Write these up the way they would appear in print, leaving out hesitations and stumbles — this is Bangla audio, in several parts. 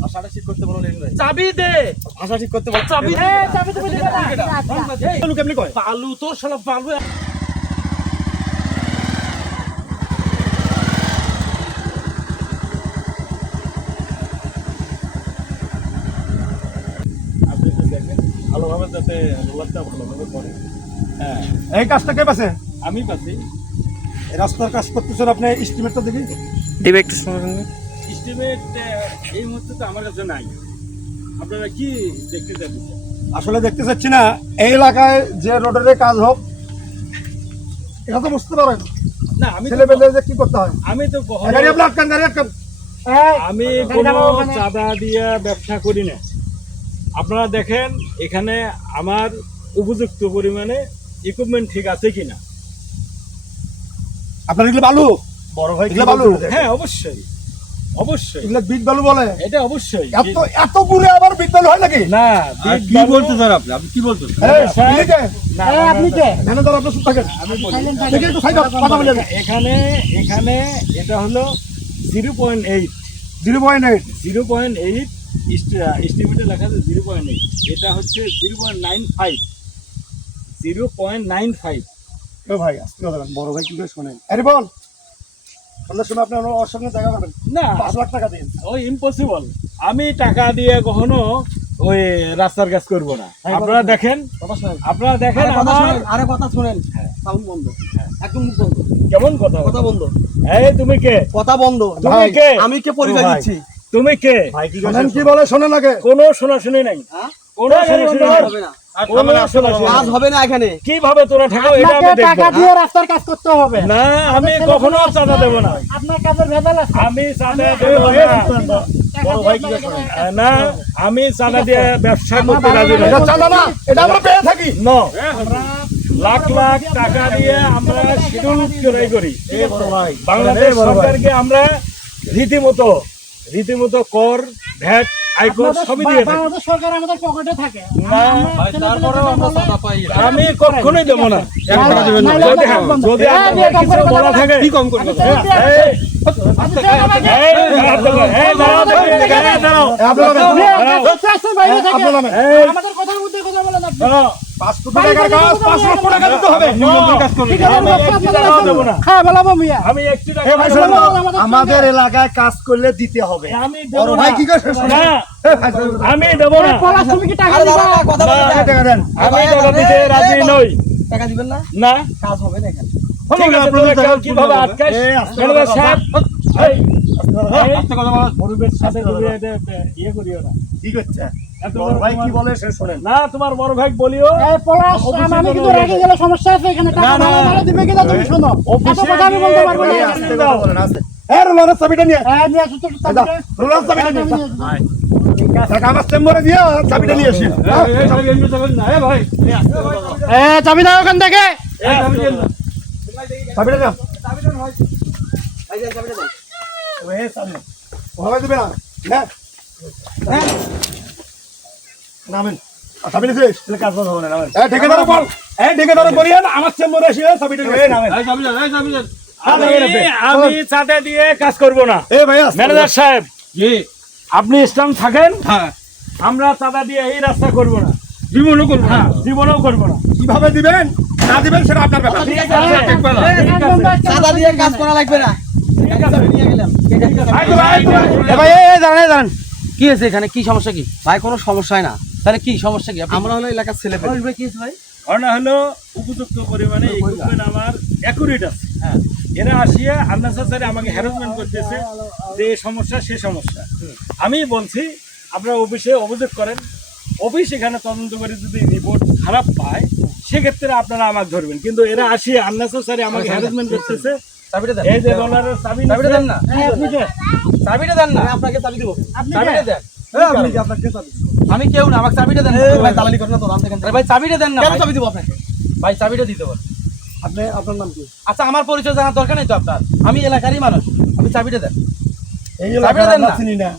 ভাষাটা ঠিক করতে বলো ভাই। চাবি দে, ভাষা ঠিক করতে বলো। চাবি দে। চাবি তুমি দিবে না। বালু কেমনে কয়? বালু তোর শালা বালু। আপনি তো দেখেন ভালোভাবে যাতে রোলারটা ভালোভাবে করে। হ্যাঁ, এই কাজটা কে পাচ্ছে? আমি পাচ্ছি। এই রাস্তার কাজ করতেছেন আপনি, এস্টিমেটটা দেখি। দিবে একটু সময়। এস্টিমেট এই মুহূর্তে তো আমার কাছে নাই। আপনারা কি দেখতে চাচ্ছেন? আসলে দেখতে চাচ্ছি না এই এলাকায় যে রোডের কাজ হোক, এটা তো বুঝতে পারেন না, আমি ছেলে পেলে যে কি করতে হয়। আমি তো কখনো- গাড়ি আপনি আটকান, গাড়ি আটকান। আমি কোনো চাঁদা দিয়ে ব্যবসা করি না। আপনারা দেখেন এখানে আমার উপযুক্ত পরিমাণে ইকুইপমেন্ট ঠিক আছে কিনা। আপনার এগুলো বালু? বড় ভাই এগুলো বালু? হ্যাঁ, অবশ্যই অবশ্যই, এগুলো বিট বালু বলে? এটা অবশ্যই। এত এত গুড়ে আবার বিট বালু হয় নাকি? না, কি বলতে স্যার আপনি? আপনি কি বলতেছেন? এই, স্যার, আপনি কে? না, আপনি কে? ম্যানেজার, আপনি চুপ থাকেন। দেখি একটু সাইড আপ, কথা বলে যান। এখানে এখানে এটা হলো 0.8 0.8 0.8 এস্টিমেটে লেখা আছে 0.8, এটা হচ্ছে 0.95 0.95। ও ভাই আস্তে কথা বলেন, বড় ভাই কি করে শোনেন। আরে বল, বললে শুনে আপনি ওর সঙ্গে দেখা করবেন, না, 5 লাখ টাকা দিন। ওই ইম্পসিবল। আমি টাকা দিয়ে কখনো ওই রাস্তার কাজ করব না। আপনারা দেখেন, আপনারা দেখেন আমার আরে কথা শুনেন, সাউন্ড বন্ধ, একদম মুখ বন্ধ, কেমন কথা কথা বন্ধ, এই তুমি কে? কথা বন্ধ। তুমি কে? আমি কে পরিচয় ও ভাই, দিচ্ছি? তুমি কে? শোনেন কি বলে, শোনেন আগে। কোনো শোনাশুনি নাই, হ্যাঁ? কোনো শোনাশুনি নাই, হবে না, কোনো শোনাশুনি কাজ নাই। হবে না এখানে। কিভাবে তোরা ঠেকাও এটা আমি আপনাকে টাকা দেখবো। দিয়ে রাস্তার কাজ করতে হবে। না, আমি কখনো চাঁদা দেব না। আপনার কাজের ভেজাল আছে। আমি চাঁদা এই দেব ভাই, না। বড় ভাই কি করে শোনেন। না, আমি চাঁদা দিয়ে ব্যবসা করতে রাজি নই। এটা চাঁদা না, এটা আমরা পেয়ে থাকি। No, লাখ লাখ টাকা দিয়ে আমরা শিডিউল তৈরি করি। বাংলাদেশ সরকারকে আমরা রীতিমতো কর, ভ্যাট, আয়কর সবই দিয়ে থাকি। বাংলাদেশ সরকার আমাদের পকেটে থাকে। না, আমি কখনোই দেবো না। যদি আপনাদের কিছু বলা থাকে, কি কম করবে? এই, দাঁড়াও, দাঁড়াও। আপনার নামে এই, আমাদের কথার মধ্যে কথা বলে না। দাঁড়াও। 5 কোটি টাকার কাজ 5 লক্ষ টাকা দিতে হবে। হ্যাঁ বলাবো মিয়া। আমি একটু টাকা এ ভাই, দেব শোনেন না। তো, আমাদের এলাকায় কাজ করলে দিতে হবে। আমি দেব বড় না। ভাই কি করে শোনেন। না, আমি দেব না। পলাশ তুমি কি টাকা আরে দিবা? দাঁড়া, কথা বলতে টাকা দেন। টাকা দেন। আমি টাকা দিতে রাজি নই। টাকা দিবেন না, না, কাজ হবে না এখানে। ঠিক আছে, তোরা কেউ কিভাবে আটকাস? এই, আস্তে ম্যানেজার কথা সাহেব, বলো। এই, এই, আস্তে কথা বলো। গরিবের সাথে তুমি ইয়ে করিও না। ঠিক হচ্ছে। এত বড় ভাই কি তোমার- বলে সে শোনেন। না, তোমার বড় ভাই বলিও। এই পলাশ অফিসে আমি কিন্তু কোনো রেগে গেলে সমস্যা আছে এখানে। টাকা না, না। ভালো দিবে কিনা তুমি শোনো। এত অফিসে কথা আমি বলতে পারবো না। গিয়ে আস্তে কথা বলেন, আস্তে। এই রোলারের চাবিটা নিয়ে। হ্যাঁ নিয়ে আসো তো এই দাও, রোলারের চাবিটা নিয়ে। টাকা আমার চেম্বারে দিয়ে চাবিটা নিয়ে আসি। চাবি দাও ওখান থেকে। চাবিটা দাও। ভাই যান, চাবিটা দেন। ওহে চাবি। ওভাবে দিবে না। না। না। নামেন। চাবি নিছিস? তাহলে কাজ বন্ধ হবে না, নামেন। এই ঠিকাদার বল। এই ঠিকাদার বলিয়েন আমার চেম্বারে এসে চাবিটা নিয়ে নামেন। আমি চাঁদা দিয়ে কাজ করব না। এই ভাই আস্তে। ম্যানেজার সাহেব, আপনি স্ট্রং থাকেন। আমরা চাঁদা দিয়ে এই রাস্তা করব না, জীবনও করব না, জীবনও করব না। কিভাবে দিবেন না দিবেন সেটা আপনার ব্যাপার। ঠিক আছে, ঠিক আছে। চাঁদা দিয়ে কাজ করা লাগবে না। চাবি নিয়ে গেলাম। ভাই দাঁড়ান। কি হয়েছে এখানে? কি সমস্যা? কি ভাই? কোনো সমস্যাই না। তাহলে কি সমস্যা? কি আমরা হলো এলাকার ছেলে পেলে। কি হয়েছে ভাই? ঘটনা হলো উপযুক্ত পরিমাণে ইকুইপমেন্ট আমার অ্যাকুরেট আছে। এরা আসিয়া আননেসেসারি আমাকে হ্যারাসমেন্ট করতেছে যে এই সমস্যা সে সমস্যা। আমি বলছি আপনারা অফিসে অভিযোগ করেন, অফিস এখানে তদন্ত করে যদি রিপোর্ট খারাপ পায় সেক্ষেত্রে আপনারা আমাকে ধরবেন। কিন্তু এরা আসিয়া আননেসেসারি আমাকে হ্যারাসমেন্ট করতেছে। চাবিটা দেন। এই যে ডলারের চাবি চাবিটা দেন না। আপনি কে? চাবিটা দেন না। আপনাকে চাবি দেবো। আপনি চাবিটা কে? দেন। আপনি কি আপনার কে চাবি? আমি কেউ না, আমাকে চাবিটা দেন। ভাই দালালি করেন না তো, নাম থেকে। ভাই চাবিটা দেন না। কেন চাবি দেবো আপনাকে? ভাই চাবিটা দিতে বল। আপনি আপনার নাম কি? আচ্ছা, আমার পরিচয় জানার দরকার নেই তো আপনার। আমি এলাকারই মানুষ। আপনি চাবিটা দেন। এই চাবিটা এলাকা দেন আমরা না। চিনি না।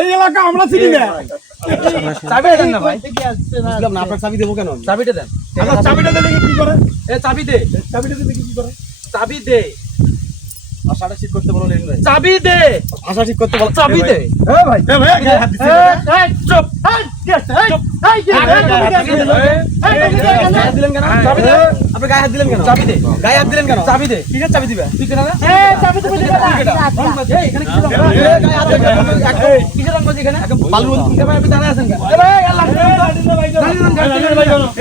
এই এলাকা আমরা চিনি না। চাবিটা দেন না ভাই। ঠিক আছে না। বুঝলাম না, আপনার চাবি দেবো কেন? চাবিটা দেন। আচ্ছা চাবিটা দিলে কি করে? এ চাবি দে। চাবিটা দিলে কি করে? চাবি দে। ভাষাটা ঠিক করতে বলো লেন ভাই। চাবি দে। ভাষা ঠিক করতে বলো। চাবি দে। এ ভাই গায়ে হাত দিছে। এই চুপ। এই কি আছে? এই চুপ। এই কি আছে? গায়ে দিলেন কেন? চাবি দে। আপনি গায়ে হাত দিলেন কেন? চাবি দে। গায়ে হাত দিলেন কেন? চাবি দে। কিসের চাবি দিবে? তুই কেন? এই চাবি তুমি দিবে না। এই এখানে কিসের রং? গায়ে হাত দিলেন কেন? একদম কিসের রং বাজি এখানে? বালু বলতে কি ভাই আপনি দাঁড়ায় আছেন কেন? এ ভাই আল্লাহ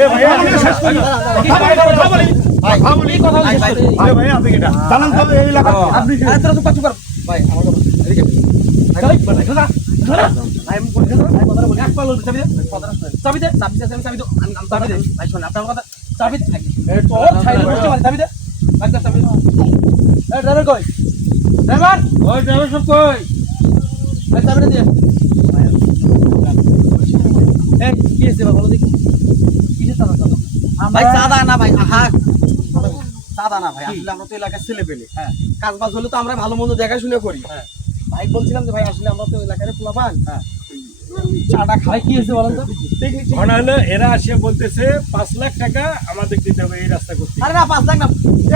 এ ভাই আমাকে শেষ করি কথা বলি কথা বলি কথা বলি এ ভাই আপনি এটা জানেন তো এই এলাকা আপনি তোরা তো পাচু কর ভাই আমার কথা এদিকে আমি বলি না ভাই কথা বলি এক পাল চাবি দে চাবি দে চাবি দে চাবি দে চাবি দে ভাই শুন আপনার কথা চাবি দে এই তোর ছাইলে বসতে পারে চাবি দে একদম চাবি দে এই ড্রাইভার কই ড্রাইভার ওই ড্রাইভার সব কই? এই চাবিটা দিয়ে এই কি হইছে বলো দেখি কিসের চাঁদা চাঁদা ভাই চাঁদা না ভাই আহা চাঁদা না ভাই আসলে আমরা তো এলাকার ছেলে পেলে হ্যাঁ কাজ বাজ হলে তো আমরা ভালো মন্দ দেখাশুনে করি হ্যাঁ ভাই বলছিলাম যে ভাই আসলে আমরা তো এলাকার পোলাপান হ্যাঁ চাটা খাই কি হয়েছে বলেন তো ঘটনা হলো এরা আসে বলতেছে 5 লাখ টাকা আমাদের দিতে হবে এই রাস্তা করতে। আরে না 5 লাখ না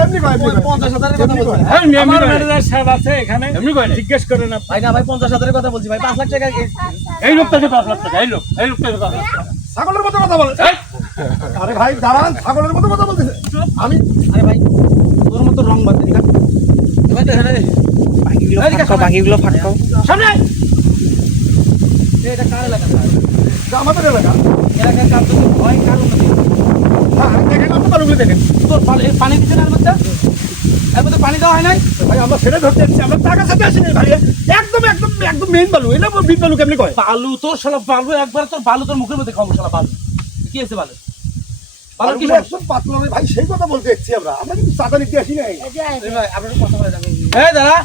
এমনি কয় 50,000 এর কথা বলছি হ্যাঁ আমার ম্যানেজার সাহেব আছে এখানে জিজ্ঞেস করেন আপনি। ভাই না ভাই 50,000 এর কথা বলছি ভাই 5 লাখ টাকা এই লোকটাকে 5 লাখ টাকা এই লোকটাকে 5 লাখ টাকা। ছাগলের মতো কথা বলে আরে ভাই দাঁড়ান ছাগলের মতো কথা বলতেছে আমি আরে ভাই তোর মতো রং বাদ দিকা ভাই তো এখানে বাকিগুলো ফাটকাও সামনে এটা কার এলাকা এটা আমাদের এলাকা এলাকার কাজ তো ভয় কারণ না হ্যাঁ দেখেন আপনি বালুগুলো দেখেন তোর পানি দিতে না বাচ্চা এর মধ্যে পানি দেওয়া হয় নাই ভাই আমরা সেটা ধরতে যাচ্ছি আমরা টাকা সাথে আসিনি ভাই একদম একদম একদম মেইন বালু এটা বিট বালু কেমনি কয় বালু তোর শালা বালু একবার তোর বালু তোর মুখের মধ্যে খাবো শালা বালু কি আছে বালু বালু কি বালুগুলো একদম পাতলা হবে ভাই সেই কথা বলতে যাচ্ছি আমরা কিন্তু চাঁদা নিতে আসি নাই ভাই আপনার কথা বলে যাবেন এই দাঁড়া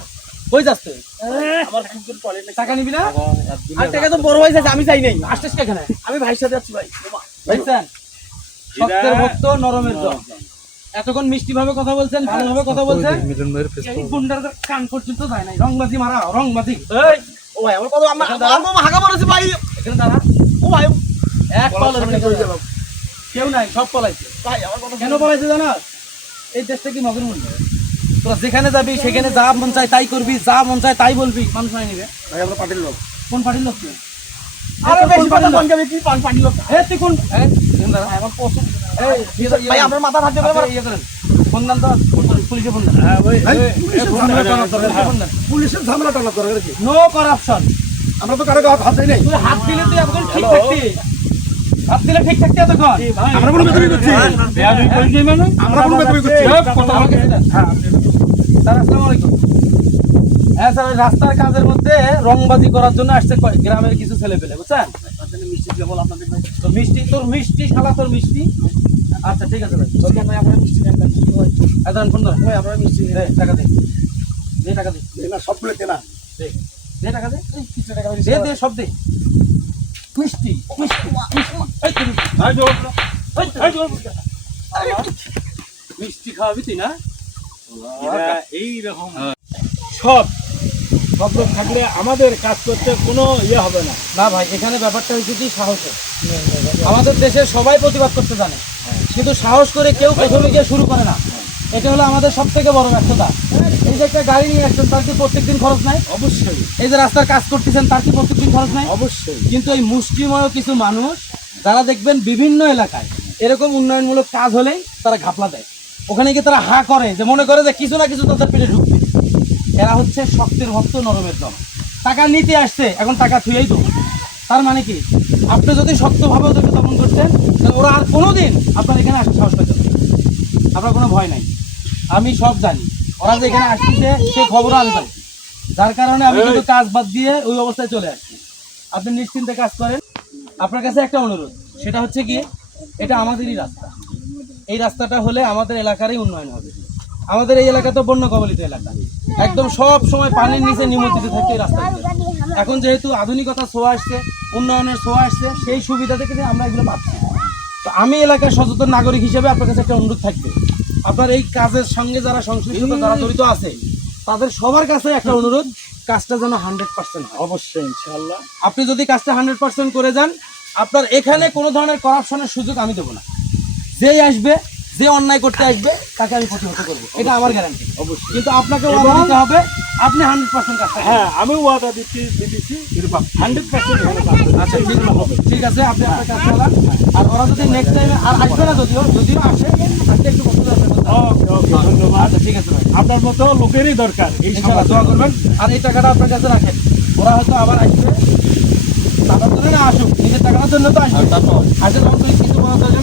কই যাচ্ছে আমার কুকুর টয়লেটে টাকা নিবি না আর টাকা তো বড় হয়েছে আমি চাই নাই আসছিস এখানে আমি ভাইয়ের সাথে যাচ্ছি ভাই দেখছেন শক্তের ভক্ত নরমের দম এতক্ষণ মিষ্টি ভাবে কথা বলছেন ভালোভাবে কথা বলছেন এই গুন্ডার কান পর্যন্ত যায় নাই রংবাজি মারা রংবাজি এই ও ভাই আমার কথা আমার হাগা মারছে ভাই এখানে দাঁড়া ও ভাই এক পাল কেউ নাই সব পলাইছে ভাই আমার কথা কেন পলাইছে জানো এই দেশটা কি মগের মূল্য তোরা যেখানে যাবি সেখানে যা মন চায় তাই করবি যা মন চায় তাই বলবি মানুষ নাই নিবে ভাই আমরা পাটির লোক কোন পার্টির লোক তুই আরে বেশি কথা কোন যাবে কি পানি লোক এ তুই কোন আমার পছন্দ ভাই আপনার মাথা হাত দেবে ইয়ে করেন ফোন দেন তো পুলিশে ফোন দেন হ্যাঁ ওই ভাই পুলিশের ঝামেলা টানার দরকার ফোন দেন পুলিশের ঝামেলা টানার দরকার কি নো করাপশন আমরা তো কারো হাত দেই নাই তুই হাত দিলে তুই এতক্ষণ ঠিক থাকতি হাত দিলে ঠিক থাকতি এতক্ষণ আমরা কোনো বেতনই করছি বেয়াদবি করে দিই মানে আমরা কোনো বেতনই করছি হ্যাঁ স্যার আসসালামু আলাইকুম হ্যাঁ স্যার ওই রাস্তার কাজের মধ্যে রংবাজি করার জন্য আসছে গ্রামের কিছু ছেলে পেলে বুঝছেন মিষ্টি দিয়ে বল আপনাদের ভাই তোর মিষ্টি শালা তোর মিষ্টি আচ্ছা ঠিক আছে ভাই দরকার নাই আপনারা মিষ্টি নেন ভাই এখন ফোন ধর ভাই আপনারা মিষ্টি নেন টাকা দে দে টাকা দে না সবগুলো কেনা দে দে টাকা দে কিছু টাকা দে দে সব দে মিষ্টি মিষ্টি এই তো মিষ্টি। ভাই জোর এই তো মিষ্টি খাওয়াবি তুই না এই রকম সব সব লোক থাকলে আমাদের কাজ করতে কোনো ইয়ে হবে না। না ভাই এখানে ব্যাপারটা হচ্ছে কি সাহসের আমাদের দেশে সবাই প্রতিবাদ করতে জানে কিন্তু সাহস করে কেউ প্রথমে গিয়ে শুরু করে না এটা হলো আমাদের সব থেকে বড় ব্যর্থতা এই যে একটা গাড়ি নিয়ে আসছেন তার কি প্রত্যেকদিন খরচ নাই অবশ্যই এই যে রাস্তার কাজ করতেছেন তার কি প্রত্যেকদিন খরচ নাই অবশ্যই কিন্তু এই মুষ্টিময় কিছু মানুষ যারা দেখবেন বিভিন্ন এলাকায় এরকম উন্নয়নমূলক কাজ হলেই তারা ঘাপলা দেয় ওখানে গিয়ে তারা হা করে যে মনে করে যে কিছু না কিছু তাদের পেটে ঢুকবে এরা হচ্ছে শক্তের ভক্ত নরমের দল টাকা নিতে আসছে এখন টাকা থুয়েই দেবো তার মানে কি আপনি যদি শক্তভাবে ওদেরকে দমন করতেন তাহলে ওরা আর কোনোদিন আপনার এখানে আসার সাহস পেত না আপনার কোনো ভয় নাই আমি সব জানি ওরা যে এখানে আসতেছে সে খবরও আমি পাই যার কারণে আমি কিন্তু কাজ বাদ দিয়ে ওই অবস্থায় চলে আসছি আপনি নিশ্চিন্তে কাজ করেন আপনার কাছে একটা অনুরোধ সেটা হচ্ছে কি এটা আমাদেরই রাস্তা এই রাস্তাটা হলে আমাদের এলাকারই উন্নয়ন হবে আমাদের এই এলাকা তো বন্য কবলিত এলাকা একদম সব সময় পানির নিচে নিমজ্জিত থাকে এই রাস্তা এখন যেহেতু আধুনিকতা ছোঁয়া আসছে উন্নয়নের ছোঁয়া আসছে সেই সুবিধা থেকে আমরা এগুলো পাচ্ছি তো আমি এলাকার সচেতন নাগরিক হিসেবে আপনার কাছে একটা অনুরোধ থাকবে আপনার এই কাজের সঙ্গে যারা সংশ্লিষ্টতা যারা জড়িত আছে তাদের সবার কাছে একটা অনুরোধ কাজটা যেন 100% হয় অবশ্যই ইনশাআল্লাহ আপনি যদি কাজটা 100% করে যান আপনার এখানে কোনো ধরনের করাপশনের সুযোগ আমি দেবো না যেই আসবে যে অন্যায় করতে আসবে তাকে আমি প্রতিহত করবো, এটা আমার গ্যারান্টি। অবশ্যই। কিন্তু আপনাকে এবং- ওয়াদা দিতে হবে আপনি 100% কাজ করবেন। হ্যাঁ, আমি ওয়াদা দিচ্ছি 100% ভালো কাজ করবো। আচ্ছা ঠিক আছে, আপনি আপনার কাজ চালান। আর ওরা যদি নেক্সট টাইমে আর আসবে না, যদিও আসে আসলে একটু বছর আসবে। ওকে ওকে, ধন্যবাদ। আচ্ছা ঠিক আছে ভাই, আপনার মতো লোকেরই দরকার এই ইনশাআল্লাহ সমাজে। দোয়া করবেন। আর এই টাকাটা আপনার কাছে রাখেন, ওরা হয়তো আবার আসবে, টাকার জন্য না আসুক, নিজের টাকার জন্য তো আসবে। আসলে তখন কিছু বলার প্রয়োজন